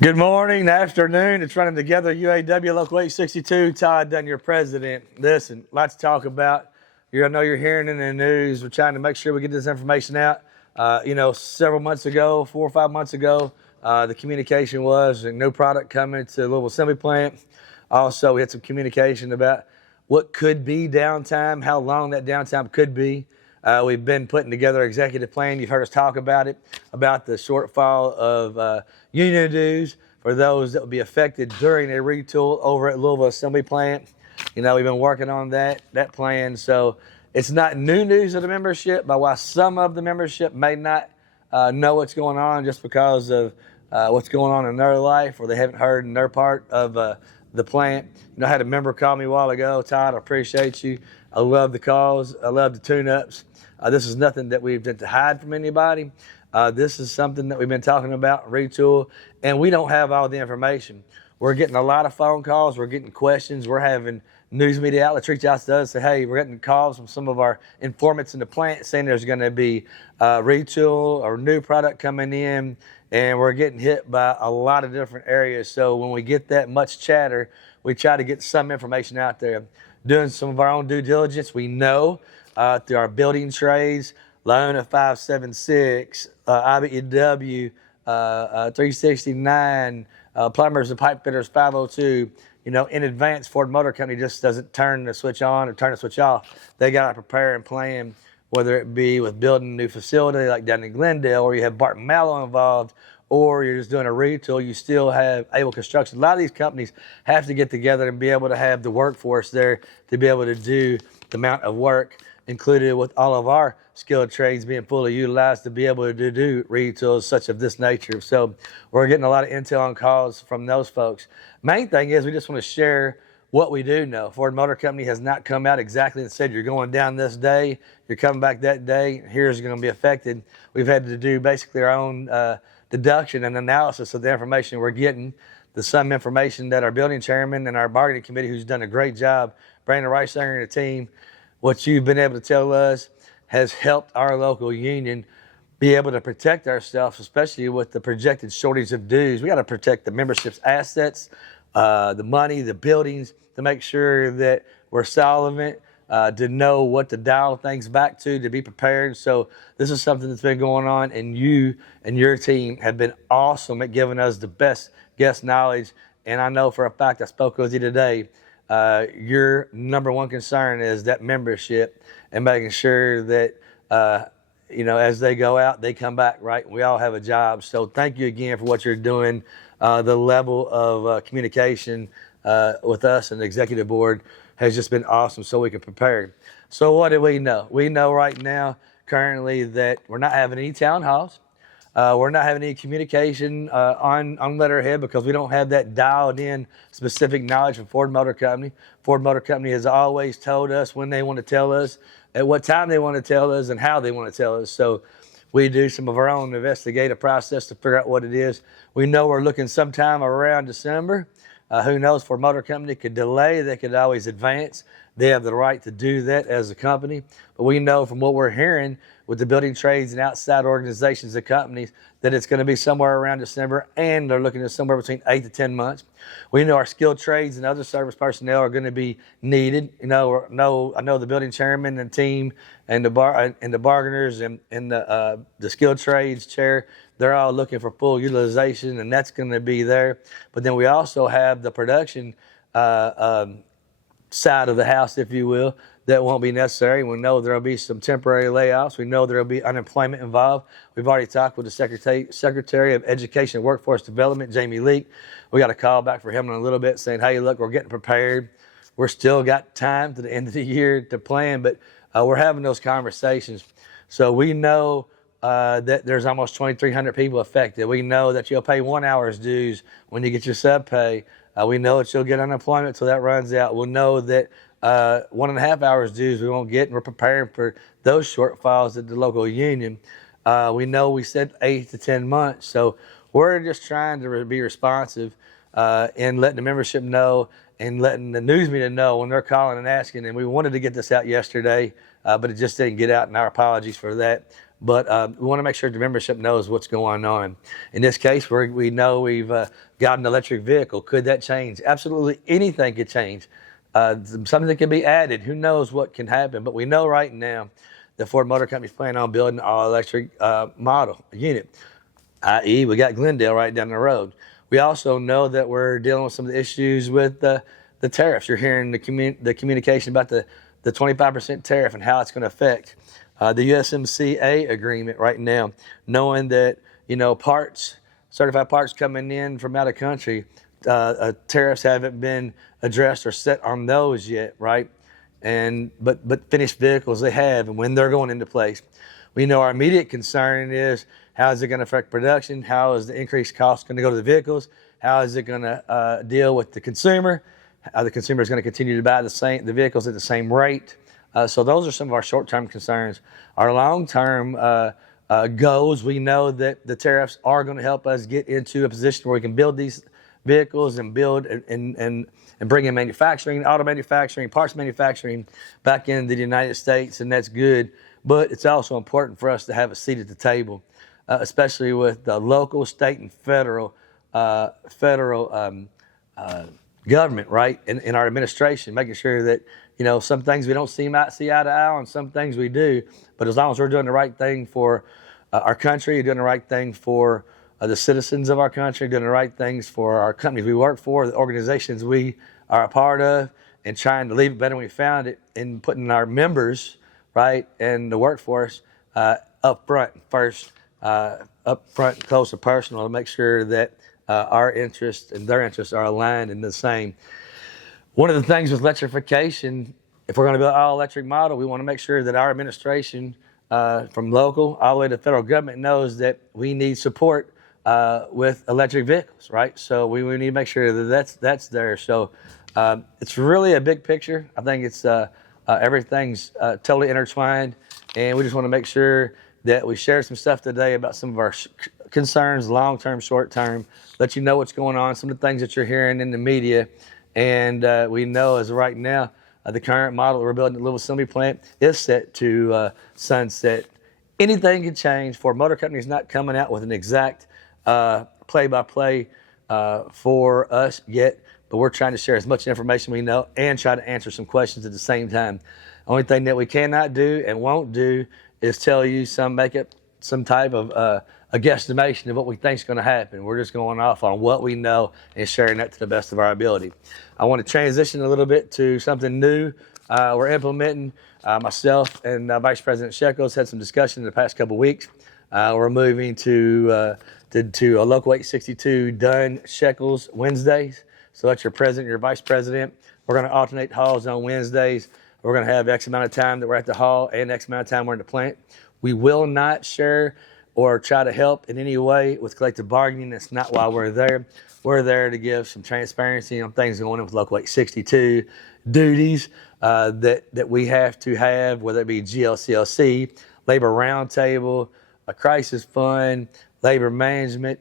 Good morning, afternoon. It's running together. UAW Local 862. Todd Dunn, your president. Listen, lots to talk about. I know you're hearing in the news. We're trying to make sure we get this information out. Several months ago, 4 or 5 months ago, the communication was a new product coming to the Louisville Assembly Plant. Also, we had some communication about what could be downtime, how long that downtime could be. We've been putting together an executive plan. You've heard us talk about it, about the shortfall of union dues for those that will be affected during a retool over at Louisville Assembly Plant. We've been working on that plan. So it's not new news of the membership, but while some of the membership may not know what's going on just because of what's going on in their life or they haven't heard in their part of the plant. I had a member call me a while ago. Todd, I appreciate you. I love the calls. I love the tune-ups. This is nothing that we've done to hide from anybody. This is something that we've been talking about, retool, and we don't have all the information. We're getting a lot of phone calls. We're getting questions. We're having news media outlets reach out to us and say, hey, we're getting calls from some of our informants in the plant saying there's going to be retool or new product coming in, and we're getting hit by a lot of different areas. So when we get that much chatter, we try to get some information out there. Doing some of our own due diligence, we know through our building trades, Lona 576, IBEW 369, plumbers and pipe fitters 502. In advance, Ford Motor Company just doesn't turn the switch on or turn the switch off. They got to prepare and plan, whether it be with building a new facility like down in Glendale, or you have Barton Mallow involved, or you're just doing a retool. You still have Able Construction. A lot of these companies have to get together and be able to have the workforce there to be able to do the amount of work, included with all of our skilled trades being fully utilized to be able to do retools such of this nature. So we're getting a lot of intel on calls from those folks. Main thing is we just want to share what we do know. Ford Motor Company has not come out exactly and said you're going down this day, you're coming back that day, here's going to be affected. We've had to do basically our own deduction and analysis of the information we're getting. The some information that our building chairman and our bargaining committee, who's done a great job, Brandon Reissinger and the team, what you've been able to tell us has helped our local union be able to protect ourselves, especially with the projected shortage of dues. We got to protect the membership's assets, the money, the buildings, to make sure that we're solvent, to know what to dial things back to be prepared. So this is something that's been going on, and you and your team have been awesome at giving us the best guest knowledge. And I know for a fact, I spoke with you today, your number one concern is that membership and making sure that, as they go out, they come back, right? We all have a job. So thank you again for what you're doing. The level of communication with us and the executive board has just been awesome, so we can prepare. So what do we know? We know right now, currently, that we're not having any town halls. We're not having any communication on letterhead because we don't have that dialed in specific knowledge from Ford Motor Company. Ford Motor Company has always told us when they want to tell us, at what time they want to tell us, and how they want to tell us. So we do some of our own investigative process to figure out what it is. We know we're looking sometime around December. Who knows? Ford Motor Company could delay. They could always advance. They have the right to do that as a company. But we know from what we're hearing with the building trades and outside organizations and companies that it's going to be somewhere around December, and they're looking at somewhere between 8 to 10 months. We know our skilled trades and other service personnel are going to be needed. I know the building chairman and team and the bargainers and the skilled trades chair, they're all looking for full utilization, and that's going to be there. But then we also have the production side of the house, if you will, that won't be necessary. We know there will be some temporary layoffs. We know there will be unemployment involved. We've already talked with the Secretary of Education and Workforce Development, Jamie Leake. We got a call back for him in a little bit saying, hey, look, we're getting prepared. We're still got time to the end of the year to plan, but we're having those conversations. So we know that there's almost 2,300 people affected. We know that you'll pay 1 hour's dues when you get your sub pay. We know that you'll get unemployment till that runs out. We'll know that 1.5 hours dues we won't get, and we're preparing for those shortfalls at the local union. We know we said 8 to 10 months. So we're just trying to be responsive and letting the membership know and letting the news media know when they're calling and asking. And we wanted to get this out yesterday, but it just didn't get out, and our apologies for that. but we want to make sure the membership knows what's going on. In this case, we know we've got an electric vehicle. Could that change? Absolutely anything could change. Something that can be added. Who knows what can happen? But we know right now the Ford Motor Company is planning on building an all-electric model unit, i.e. we got Glendale right down the road. We also know that we're dealing with some of the issues with the tariffs. You're hearing the communication about the 25% tariff and how it's going to affect the USMCA agreement right now, knowing that, certified parts coming in from out of country, tariffs haven't been addressed or set on those yet, right? But finished vehicles they have, and when they're going into place. We know our immediate concern is how is it going to affect production? How is the increased cost going to go to the vehicles? How is it going to deal with the consumer? How the consumer is going to continue to buy the vehicles at the same rate? So those are some of our short-term concerns. Our long-term goals, we know that the tariffs are going to help us get into a position where we can build these vehicles and build and bring in manufacturing, auto manufacturing, parts manufacturing back into the United States, and that's good. But it's also important for us to have a seat at the table, especially with the local, state, and federal government, right, in our administration, making sure that, some things we don't see eye to eye on, some things we do, but as long as we're doing the right thing for our country, doing the right thing for the citizens of our country, doing the right things for our companies we work for, the organizations we are a part of, and trying to leave it better than we found it, and putting our members, right, and the workforce up front first, close and personal, to make sure that our interests and their interests are aligned and the same. One of the things with electrification, if we're going to build an all-electric model, we want to make sure that our administration, from local all the way to the federal government, knows that we need support with electric vehicles, right? So we need to make sure that that's there. So it's really a big picture. I think it's everything's totally intertwined, and we just want to make sure that we share some stuff today about some of our concerns, long-term, short-term, let you know what's going on, some of the things that you're hearing in the media. And we know as of right now, the current model we're building at the Louisville Assembly Plant is set to sunset. Anything can change. Ford Motor Company is not coming out with an exact play-by-play for us yet, but we're trying to share as much information we know and try to answer some questions at the same time. Only thing that we cannot do and won't do is tell you make up some type of a guesstimation of what we think is going to happen. We're just going off on what we know and sharing that to the best of our ability. I want to transition a little bit to something new we're implementing. Myself and Vice President Shekels had some discussion in the past couple of weeks. We're moving to a Local 862 Dunn Shekels Wednesdays. So that's your president, your vice president. We're going to alternate halls on Wednesdays. We're going to have X amount of time that we're at the hall and X amount of time we're in the plant. We will not share or try to help in any way with collective bargaining. That's not why we're there. We're there to give some transparency on things going on with Local 862, duties that we have to have, whether it be GLCLC, Labor Roundtable, a crisis fund, labor management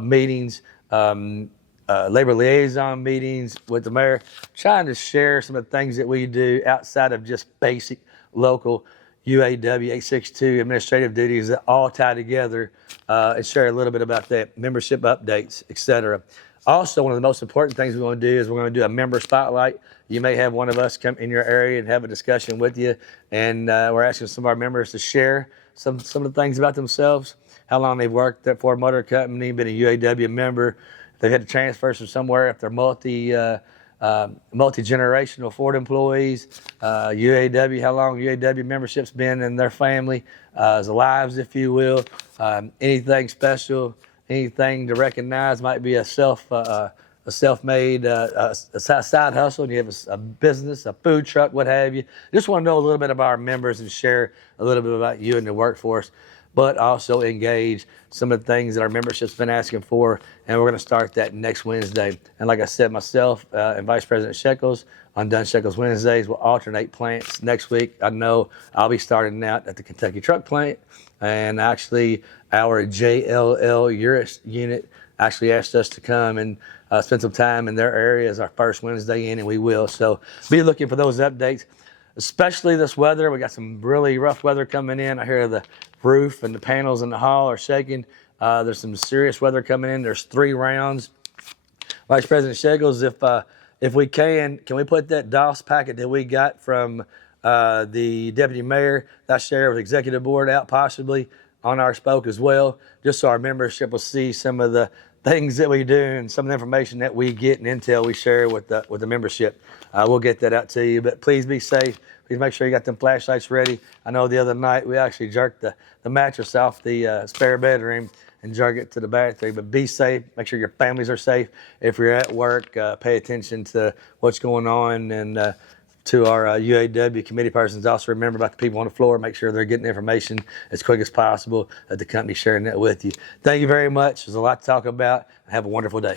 meetings, labor liaison meetings with the mayor, trying to share some of the things that we do outside of just basic local UAW 862 administrative duties that all tie together, and share a little bit about that, membership updates, etc. Also, one of the most important things we want to do is we're going to do a member spotlight. You may have one of us come in your area and have a discussion with you, and we're asking some of our members to share some of the things about themselves, how long they've worked at Ford Motor Company, been a UAW member, if they've had to transfer from somewhere, if they're multi-generational Ford employees, UAW, how long UAW membership's been in their family, as lives, if you will, anything special, anything to recognize, might be a self-made, a side hustle, and you have a business, a food truck, what have you. Just want to know a little bit about our members and share a little bit about you and the workforce, but also engage some of the things that our membership's been asking for, and we're going to start that next Wednesday. And like I said, myself and Vice President Shekels on Dunn Shekels Wednesdays will alternate plants next week. I know I'll be starting out at the Kentucky Truck Plant, and actually our JLL Urus unit actually asked us to come and spend some time in their area as our first Wednesday in, and we will. So be looking for those updates, especially this weather. We got some really rough weather coming in. I hear the roof and the panels in the hall are shaking. There's some serious weather coming in. There's 3 rounds. Vice President Shegels, if we can we put that DOS packet that we got from the deputy mayor, that sheriff's executive board out possibly on our spoke as well, just so our membership will see some of the things that we do and some of the information that we get and intel we share with the membership. We'll get that out to you, but please be safe. Please make sure you got them flashlights ready. I know the other night we actually jerked the mattress off the spare bedroom and jerk it to the bathroom. But be safe. Make sure your families are safe. If you're at work, pay attention to what's going on. And to our UAW committee persons, also remember about the people on the floor. Make sure they're getting information as quick as possible. That the company's sharing that with you. Thank you very much. There's a lot to talk about. Have a wonderful day.